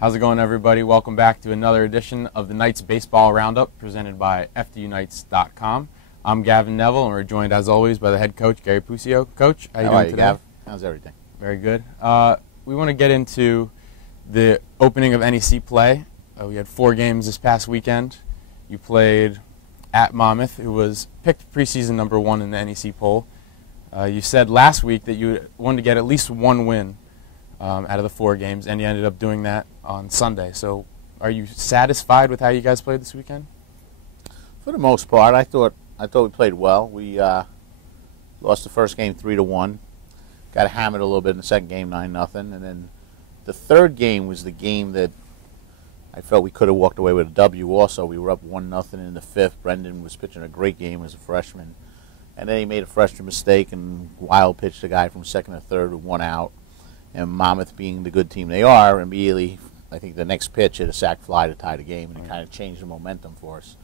How's it going, everybody? Welcome back to another edition of the Knights Baseball Roundup presented by FDUKnights.com. I'm Gavin Neville, and we're joined, as always, by the head coach, Gary Puccio. Coach, how you doing today? Gav? How's everything? Very good. We want to get into the opening of NEC play. We had 4 games this past weekend. You played at Monmouth, who was picked preseason #1 in the NEC poll. You said last week that you wanted to get at least 1 win out of the 4 games, and you ended up doing that on Sunday. So are you satisfied with how you guys played this weekend? For the most part, I thought we played well. We lost the first game 3-1. Got hammered a little bit in the second game, 9-0. And then the third game was the game that I felt we could have walked away with a W also. We were up 1-0 in the 5th. Brendan was pitching a great game as a freshman. And then he made a freshman mistake and wild pitched a guy from second or third with 1 out. And Monmouth, being the good team they are, immediately, I think the next pitch hit a sac fly to tie the game, and it kind of changed the momentum for us.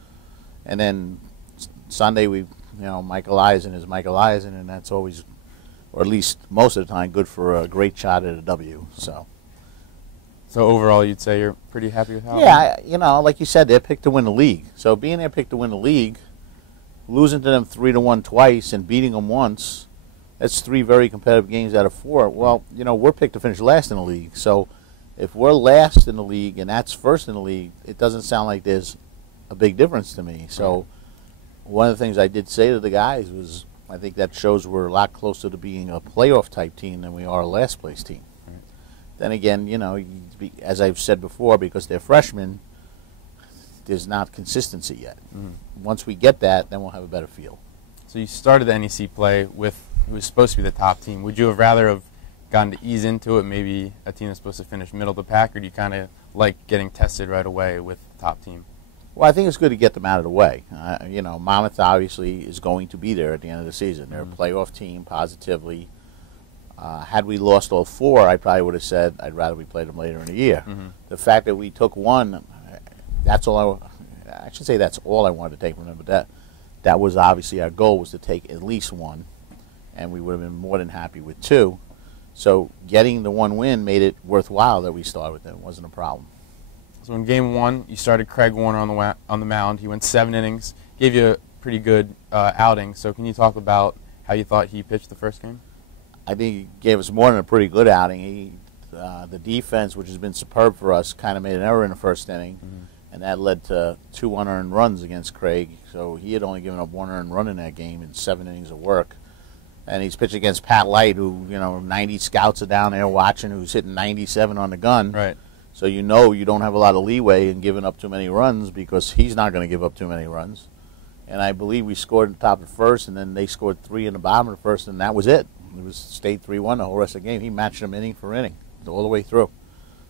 And then Sunday, Michael Eisen is Michael Eisen, and that's always, or at least most of the time, good for a great shot at a W. So overall, you'd say you're pretty happy with how? Yeah, like you said, they're picked to win the league. So being they're picked to win the league, losing to them 3-1 twice and beating them once, that's 3 very competitive games out of 4. Well, we're picked to finish last in the league. So if we're last in the league and that's first in the league, it doesn't sound like there's a big difference to me. So one of the things I did say to the guys was, I think that shows we're a lot closer to being a playoff type team than we are a last place team. Right. Then again, as I've said before, because they're freshmen, there's not consistency yet. Once we get that, then we'll have a better feel. So you started the NEC play with who was supposed to be the top team. Would you have rather have gotten to ease into it, maybe a team that's supposed to finish middle of the pack, or do you kind of like getting tested right away with the top team? Well, I think it's good to get them out of the way. Monmouth obviously is going to be there at the end of the season. They're a playoff team, positively. Had we lost all 4, I probably would have said I'd rather we played them later in the year. The fact that we took 1, that's all I should say that's all I wanted to take from them, but that was obviously our goal, was to take at least 1, and we would have been more than happy with 2. So getting the 1 win made it worthwhile that we started with them. It wasn't a problem. So in game 1, you started Craig Warner on the mound. He went 7 innings, gave you a pretty good outing. So can you talk about how you thought he pitched the first game? I think he gave us more than a pretty good outing. The defense, which has been superb for us, kind of made an error in the first inning, and that led to 2 unearned runs against Craig. So he had only given up 1 earned run in that game in 7 innings of work. And he's pitching against Pat Light, who, 90 scouts are down there watching, who's hitting 97 on the gun. Right. So you don't have a lot of leeway in giving up too many runs, because he's not going to give up too many runs. And I believe we scored in the top of the first, and then they scored 3 in the bottom of the first, and that was it. It stayed 3-1 the whole rest of the game. He matched them inning for inning all the way through.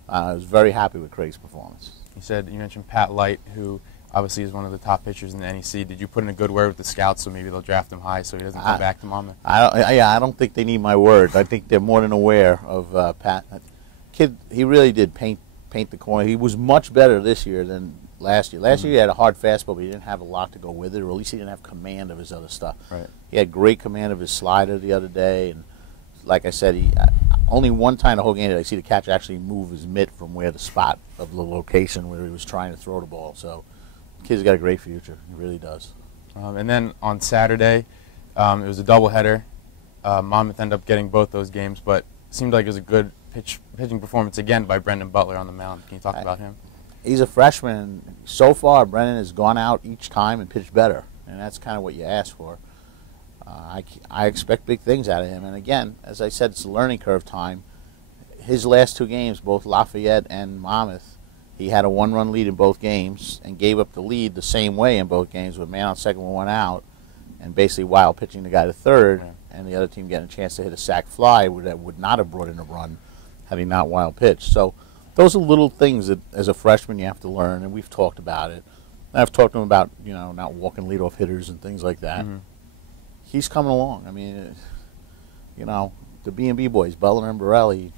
I was very happy with Craig's performance. You mentioned Pat Light, who obviously is one of the top pitchers in the NEC. Did you put in a good word with the scouts so maybe they'll draft him high so he doesn't come back to Monmouth? I don't think they need my word. I think they're more than aware of Pat. Kid, he really did paint the corner. He was much better this year than last year. Last year he had a hard fastball, but he didn't have a lot to go with it, or at least he didn't have command of his other stuff. Right. He had great command of his slider the other day, and like I said, only one time the whole game did I see the catcher actually move his mitt from where the spot of the location where he was trying to throw the ball. So the kid's got a great future. He really does. And then on Saturday, it was a doubleheader. Monmouth ended up getting both those games, but it seemed like it was a good pitching performance again by Brendan Butler on the mound. Can you talk about him? He's a freshman. So far, Brendan has gone out each time and pitched better, and that's kind of what you ask for. I expect big things out of him. And again, as I said, it's a learning curve time. His last 2 games, both Lafayette and Monmouth, he had a 1-run lead in both games and gave up the lead the same way in both games, with man on second with 1 out, and basically wild pitching the guy to third, and the other team getting a chance to hit a sac fly that would not have brought in a run had he not wild pitched. So those are little things that as a freshman you have to learn, and we've talked about it. And I've talked to him about not walking leadoff hitters and things like that. He's coming along. I mean, the B&B boys, Butler and Borelli,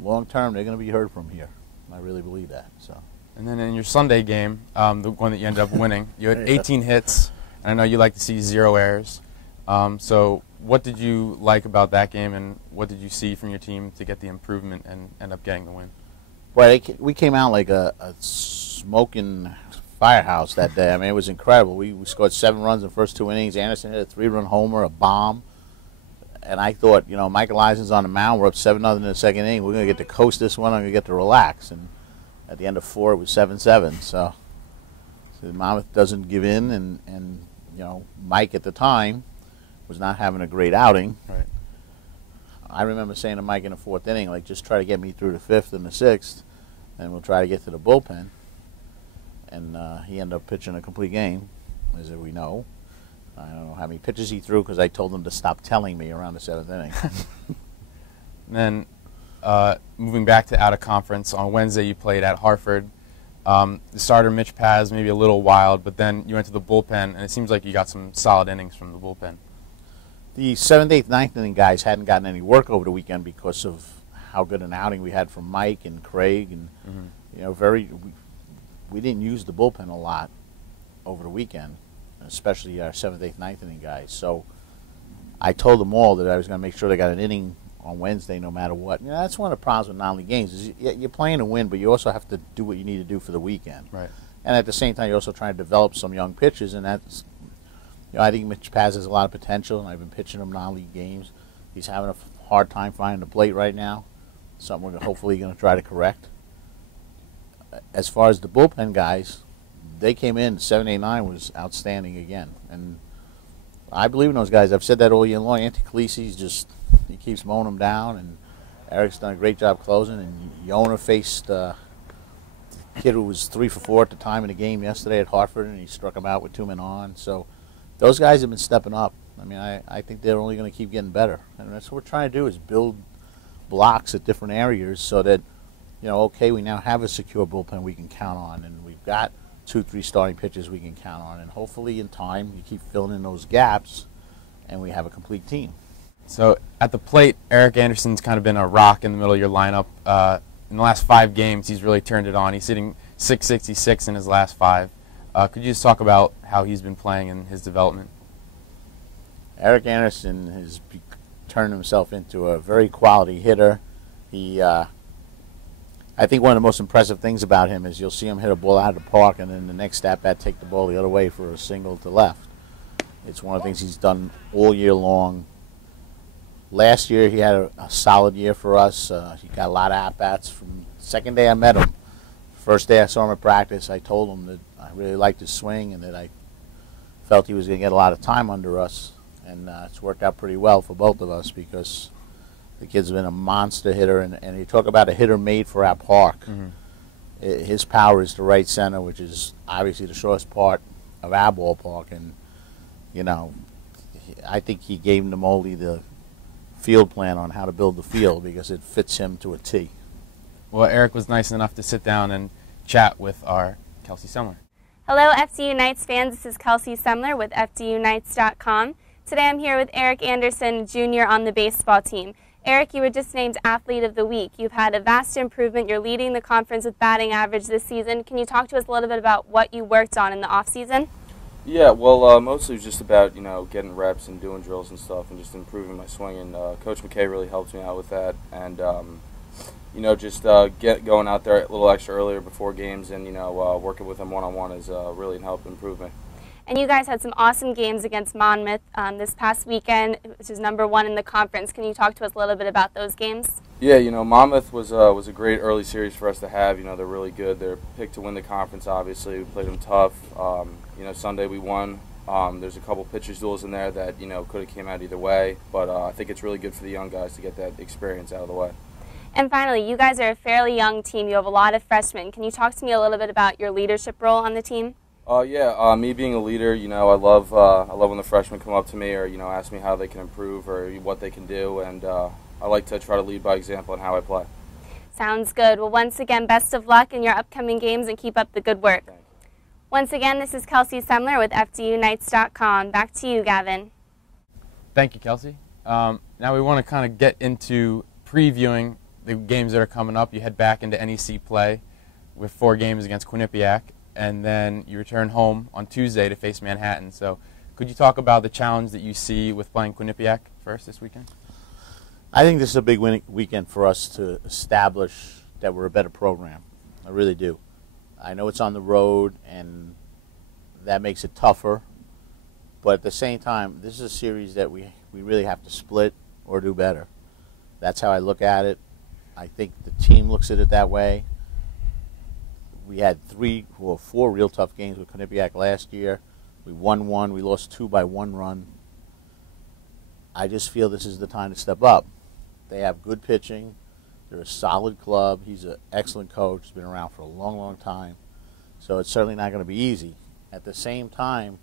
long term they're going to be heard from here. I really believe that. So. And then in your Sunday game, the one that you ended up winning, you had 18 hits, and I know you like to see 0 errors. So what did you like about that game, and what did you see from your team to get the improvement and end up getting the win? Boy, we came out like a smoking firehouse that day. I mean, it was incredible. We scored 7 runs in the first 2 innings. Anderson hit a 3-run homer, a bomb. And I thought, you know, Michael Eisen's on the mound. We're up 7-0 in the second inning. We're going to get to coast this one. I'm going to get to relax. And at the end of 4, it was 7-7. So Monmouth doesn't give in. And you know, Mike at the time was not having a great outing. Right. I remember saying to Mike in the 4th inning, like, just try to get me through the 5th and the 6th, and we'll try to get to the bullpen. And he ended up pitching a complete game, as we know. I don't know how many pitches he threw because I told him to stop telling me around the 7th inning. And then moving back to out of conference, on Wednesday you played at Hartford. The starter, Mitch Paz, maybe a little wild, but then you went to the bullpen, and it seems like you got some solid innings from the bullpen. The 7th, 8th, 9th inning guys hadn't gotten any work over the weekend because of how good an outing we had from Mike and Craig, and you know, we didn't use the bullpen a lot over the weekend, especially our 7th, 8th, 9th inning guys. So I told them all that I was going to make sure they got an inning on Wednesday no matter what. You know, that's one of the problems with non-league games is you're playing to win, but you also have to do what you need to do for the weekend. Right. And at the same time, you're also trying to develop some young pitchers, and that's, you know, I think Mitch Paz has a lot of potential, and I've been pitching him non-league games. He's having a hard time finding the plate right now, something we're hopefully going to try to correct. As far as the bullpen guys, they came in, 7, 8, 9 was outstanding again. And I believe in those guys. I've said that all year long. Antti Khaleesi's just, he keeps mowing them down, and Eric's done a great job closing, and Yona faced a kid who was 3 for 4 at the time in the game yesterday at Hartford, and he struck him out with 2 men on. So those guys have been stepping up. I mean, I think they're only going to keep getting better. And that's what we're trying to do is build blocks at different areas so that, you know, okay, we now have a secure bullpen we can count on, and we've got 2, 3 starting pitchers we can count on. And hopefully in time you keep filling in those gaps, and we have a complete team. So at the plate, Eric Anderson's kind of been a rock in the middle of your lineup. In the last 5 games, he's really turned it on. He's hitting .666 in his last 5. Could you just talk about how he's been playing and his development? Eric Anderson has turned himself into a very quality hitter. He, I think one of the most impressive things about him is you'll see him hit a ball out of the park, and then the next at-bat take the ball the other way for a single to left. It's one of the things he's done all year long. Last year he had a solid year for us. He got a lot of at-bats. From the second day I met him, first day I saw him at practice, I told him that I really liked his swing and that I felt he was going to get a lot of time under us. And it's worked out pretty well for both of us because the kid's been a monster hitter. And you talk about a hitter made for our park. His power is to right center, which is obviously the shortest part of our ballpark. And, you know, I think he gave Namoli the field plan on how to build the field because it fits him to a T. Well, Eric was nice enough to sit down and chat with our Kelsey Semler. Hello, FDU Knights fans. This is Kelsey Semler with FDUKnights.com. Today I'm here with Eric Anderson, Jr. on the baseball team. Eric, you were just named Athlete of the Week. You've had a vast improvement. You're leading the conference with batting average this season. Can you talk to us a little bit about what you worked on in the off-season? Yeah, well, mostly it was just about, you know, getting reps and doing drills and stuff and just improving my swing. And Coach McKay really helped me out with that. And, you know, just going out there a little extra earlier before games and, you know, working with him one-on-one has really helped improve me. And you guys had some awesome games against Monmouth this past weekend, which is #1 in the conference. Can you talk to us a little bit about those games? Yeah, you know, Monmouth was a great early series for us to have. You know, they're really good. They're picked to win the conference, obviously. We played them tough. You know, Sunday we won. There's a couple pitchers duels in there that, you know, could have came out either way. But I think it's really good for the young guys to get that experience out of the way. And finally, you guys are a fairly young team. You have a lot of freshmen. Can you talk to me a little bit about your leadership role on the team? Yeah, me being a leader, you know, I love when the freshmen come up to me or, you know, ask me how they can improve or what they can do, and I like to try to lead by example in how I play. Sounds good. Well, once again, best of luck in your upcoming games and keep up the good work. Thank you. Once again, this is Kelsey Semler with FDUKnights.com. Back to you, Gavin. Thank you, Kelsey. Now we want to kind of get into previewing the games that are coming up. You head back into NEC play with 4 games against Quinnipiac, and then you return home on Tuesday to face Manhattan. So could you talk about the challenge that you see with playing Quinnipiac first this weekend? I think this is a big weekend for us to establish that we're a better program. I really do. I know it's on the road, and that makes it tougher. But at the same time, this is a series that we really have to split or do better. That's how I look at it. I think the team looks at it that way. We had 4 real tough games with Quinnipiac last year. We won 1. We lost 2 by 1 run. I just feel this is the time to step up. They have good pitching. They're a solid club. He's an excellent coach. He's been around for a long, long time. So it's certainly not going to be easy. At the same time,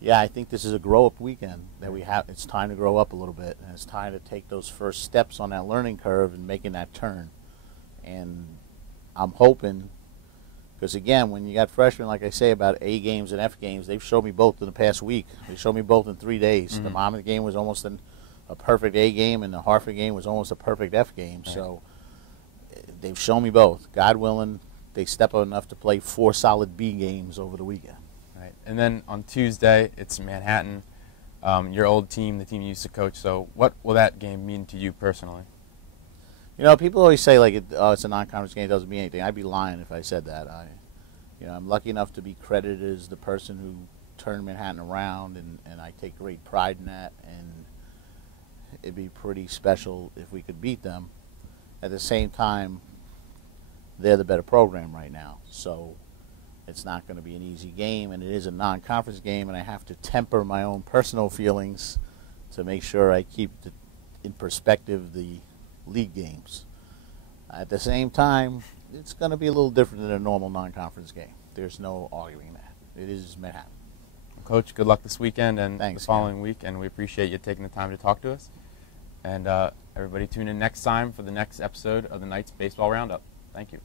yeah, I think this is a grow-up weekend that we have. It's time to grow up a little bit, and it's time to take those first steps on that learning curve and making that turn. And I'm hoping, because again, when you got freshmen, like I say, about A games and F games, they've showed me both in the past week. They showed me both in 3 days. Mm-hmm. The Monmouth game was almost a perfect A game, and the Hartford game was almost a perfect F game. Right. So they've shown me both. God willing, they step up enough to play 4 solid B games over the weekend. Right. And then on Tuesday, it's Manhattan, your old team, the team you used to coach. So what will that game mean to you personally? You know, people always say, like, it's a non-conference game, it doesn't mean anything. I'd be lying if I said that. I'm lucky enough to be credited as the person who turned Manhattan around, and I take great pride in that. And it'd be pretty special if we could beat them. At the same time, they're the better program right now. So it's not going to be an easy game, and it is a non-conference game, and I have to temper my own personal feelings to make sure I keep in perspective the league games. At the same time, it's going to be a little different than a normal non-conference game. There's no arguing that. It is Manhattan. Coach, good luck this weekend and Thanks, the following week, and we appreciate you taking the time to talk to us. And everybody tune in next time for the next episode of the Knights Baseball Roundup. Thank you.